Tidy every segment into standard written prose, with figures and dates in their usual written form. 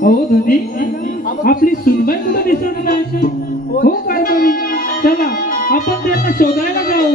हो धनी आपली सुनबाई कुठे दिसत नाही. हो कारभारी चला आपण त्यांना शोधायला जाऊ.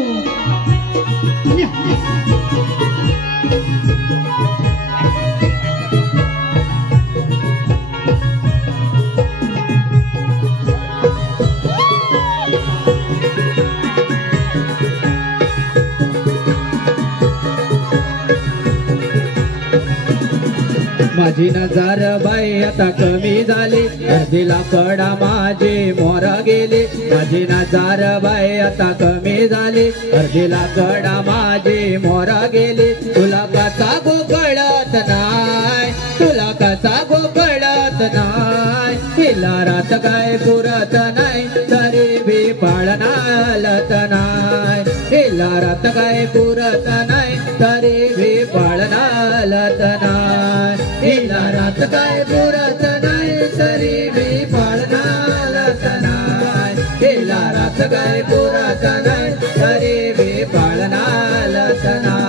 माझी नजर बाई आता कमी झाली, अर्धीला कडा माझी मोर गेली. माझी नजर बाई आता कमी झाली, अर्धीला कडा माझी मोर गेली. तुला कसा गो कळत नाय, तुला कसा गो कळत नाय. हिला रात काय पुरत नाही तरी बी पाळणालत नाय. हिला रात काय पुरत नाही तरी बी पाळणालत नाय. हिला रात काय पुरत नाही तरी बी पाळणालत नाय. हिला रात काय पुरत नाही तरी बी पाळणालत नाय.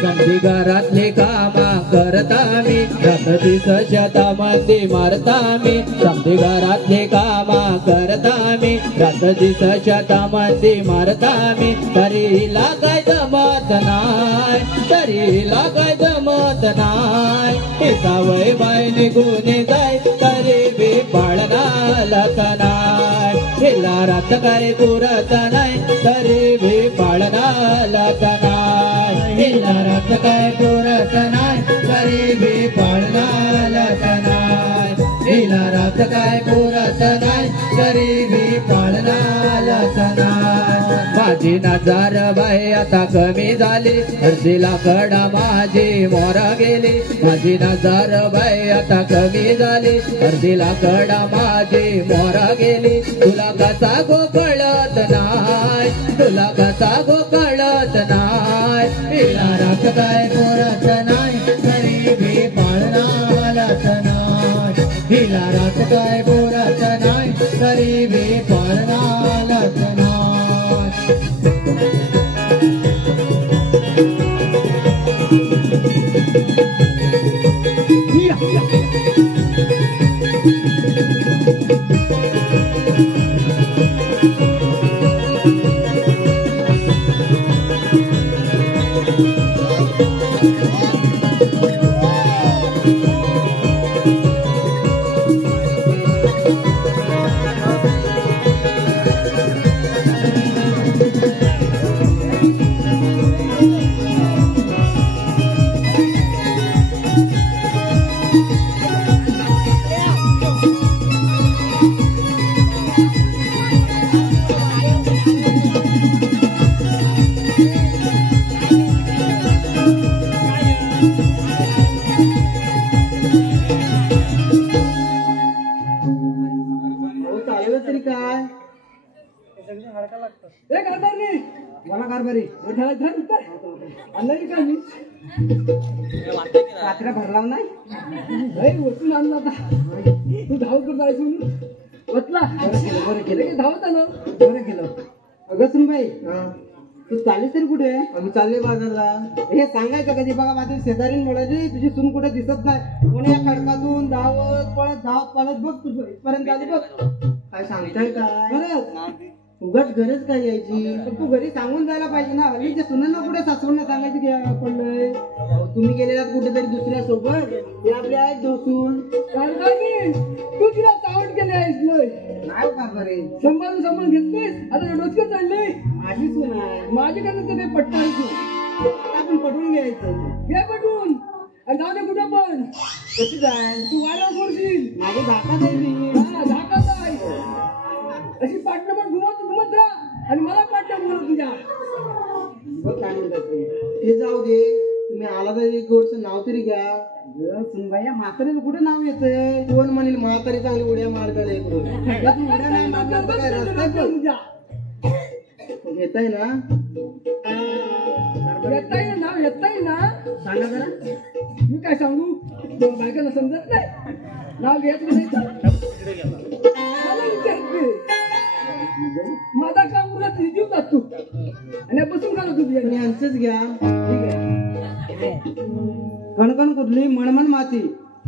समधी घरातले कामा करता मी, रात्री शेतामध्ये मारता मी. समधी घरातले कामा करता मी, रात्री शेतामध्ये मारता मी. तरी लागाय जमत नाय, तरी लागाय जमत नाय. हे सावय बाय निघून जाय तरी बी पाळणालत नाय. हिला रात काय पुरत नाही तरी बी पाळणालत नाय. हिला रात काय पुरत नाही तरी बी पाळणालत नाय. हिला रात काय पुरत नाही तरी बी पाळणालत नाय. माझी नजर बाई आता कमी झाली, अर्धीला कडा माझी मोर गेली. माझी नजर बाई आता कमी झाली, अर्धीला कडा माझी मोर गेली. तुला कसा गो कळत नाय, तुला कसा गो कळत नाय. हिला रात काय पुरत नाही तरी बी पाळणालत नाय. हिला रात काय पुरत नाही तरी बी पाळणालत नाय. मला कारभारी रात्र्या भरला नाही वचून आणला आता. तू धाव कर जायचं वचला. बरं केलं धावता ना. बरं केलं. अगं सुनबाई तू चाललीस तरी कुठे? आम्ही चालले बाजारला. हे सांगायचं कधी बघा माझ्या शेजारीन म्हणाली तुझी सून कुठे दिसत नाही. कोणी या खडकातून धावत पळत बघ तुझं इथपर्यंत आली बघ. काय सांगताय काय? बरं उगाच गरज काय यायची? पण तू घरी सांगून जायला पाहिजे ना. हल्लीच्या सुनांना कुठे सासवणं सांगायची पडलंय. तुम्ही गेलेलात कुठेतरी दुसऱ्या सोबत. ते आपले आहेत दोसून. तू तिला चावट केले आहेस नाही कारभारी. संभाळून घेतलीस आता डोसकं चढले. माझी सून आहे माझ्याकडनं तर काही पट्टा आपण पटवून घ्यायचं. घे पटवून आणि जाऊ दे कुठं पण. कशी जाय तू वाऱ्यावर सोडशील. माझी धाका जाईल. धाका जाय अशी पाटणं पण घुमत राहा आणि मला पाटणं घुमत तुझ्या. बघ काय म्हणतात ते जाऊ दे. तुम्ही आला तर एक गोडचं नाव तरी घ्या. सुनबाई म्हातारीला कुठे नाव येतंय? कोण म्हणेल म्हातारी चांगली उड्या मारतात इकडून उड्या नाही मारणार तर काय रस्ता येत आहे ना येताय ना नाव येताय ना सांगा जरा मी काय सांगू बायकांना समजत नाही नाव घेत नाही मला विचारते माझा काम तुला जीव जातो आणि बसून का तू यांचंच घ्या ठीक आहे कणकण कुठली मणमण माती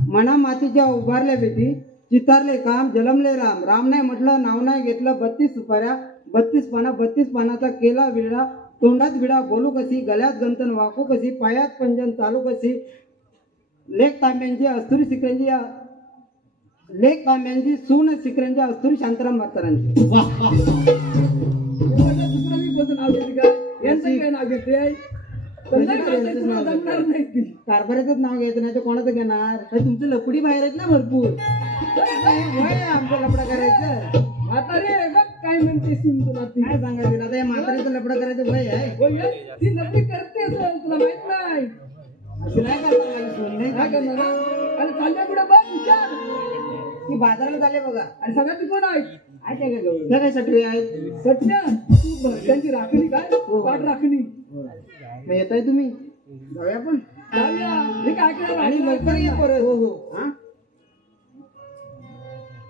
मणा मातीच्या उभारल्या भीती चितारले काम जलमले राम राम नाही म्हटलं नाव नाही घेतलं 32 सुपाऱ्या 32 पानाचा केला विडा तोंडात विडा बोलू कशी गळ्यात गंतन वाकू कशी पायात पंजन चालू कशी लेख तांब्यांची अस्तुरी शिकऱ्यांची लेख तांब्यांची सून शिकऱ्यांची अस्तुरी शांताराम म्हातारांची नाव घेते का यांचं काय नाव घेते कारभाराचंच नाव घ्यायचं नाही तर कोणाचं घेणार तुमचं लपडी बाहेर आहेत ना भरपूर आमचं लपडा करायचं म्हातारे बघ काय म्हणते तुला काय सांगायचं आता या म्हातारीचं लपडा करायचं वय आहे ती लपडी करते तुला माहित नाही असं नाही करणार आणि चालल्या पुढे बघ विचार ती बाजाराला चालले बघा आणि सगळ्यात कोण आहे काय सटवे आहेत सटण्या त्यांची राखणी काय पाठ राखणी मग येत आहे तुम्ही जाऊया पण आणि लवकर ये परत हो हो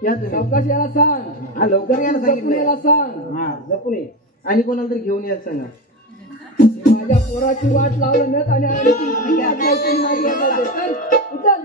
या सावकाश यायला सांग हा लवकर यायला सांगितलं याला सांग हा जपून ये आणि कोणाला तरी घेऊन यायला सांगा माझ्या पोराची वाट लावलं नत आणि उचल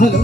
हॅलो